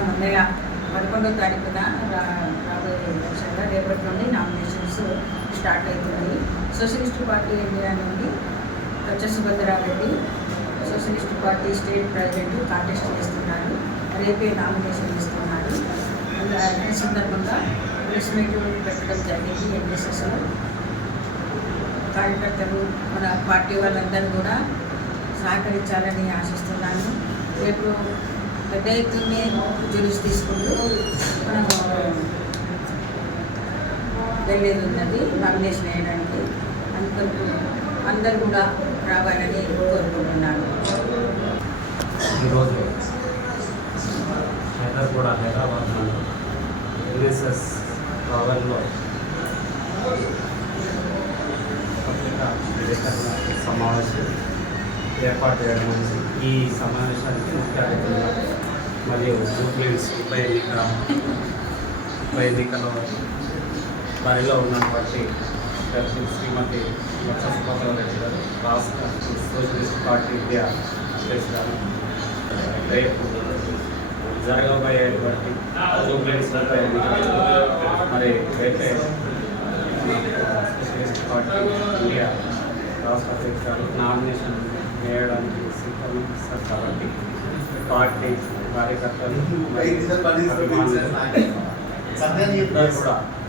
సంవత్సరం నెల 11వ తారీఖున రాబోయే ఎలక్షన్లో రేపటి నుండి నామినేషన్స్ స్టార్ట్ అవుతుంది. సోషలిస్ట్ పార్టీ ఇండియా నుండి Kochcha Subhadra Reddy socialist party state president contest చేస్తున్నారు. రేపే నామినేషన్ ఇస్తున్నారు. ఈ సందర్భంగా ప్రెస్ మీట్ పెట్టడం జరిగింది. ఎన్ఎస్ఎస్లో కార్యకర్తలు మన పార్టీ వాళ్ళందరూ కూడా సహకరించాలని ఆశిస్తున్నాను. రేపు పెద్ద ఎత్తునే జులుస్ తీసుకుంటూ మనం వెళ్ళేది ఉన్నది నామినేషన్ వేయడానికి. అందుకు అందరూ కూడా రావాలని కోరుకుంటున్నాను. ఈరోజు హైదరాబాద్ ఎన్ఎస్ఎస్ భవన్లో పత్రికా విలేకరుల సమావేశం ఏర్పాటు చేయడం గురించి ఈ సమావేశానికి ముఖ్య అతిథులుగా మరియు జూబ్లీహిల్స్ ఉప ఎన్నికలో బరిలో ఉన్నటువంటి శ్రీమతి కొచ్చ సుభద్రారెడ్డి గారు రాష్ట్ర సోషలిస్ట్ పార్టీ ఇండియా అధ్యక్షురాలు రేపు జరగబోయేటువంటి జూబ్లీహిల్స్ ఉప ఎన్నికలు మరి రేపే సోషలిస్ట్ పార్టీ ఇండియా రాష్ట్ర అధ్యక్షురాలు నామినేషన్ వేయడానికి సిద్ధమిస్తారు. కాబట్టి పార్టీ కార్యకర్తలు అందరూ కూడా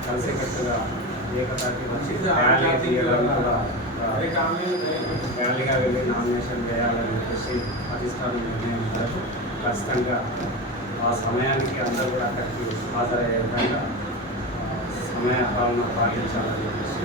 కలిసికట్టుగా ఏకతాటి వచ్చి ర్యాలీ తీయడానికి కూడా ర్యాలీగా వెళ్ళి నామినేషన్ వేయాలని చెప్పేసి అధిష్టానం నిర్ణయించారు. ఖచ్చితంగా ఆ సమయానికి అందరూ కూడా అక్కడికి హాజరయ్యే విధంగా సమయ పాలన పాటించాలని చెప్పేసి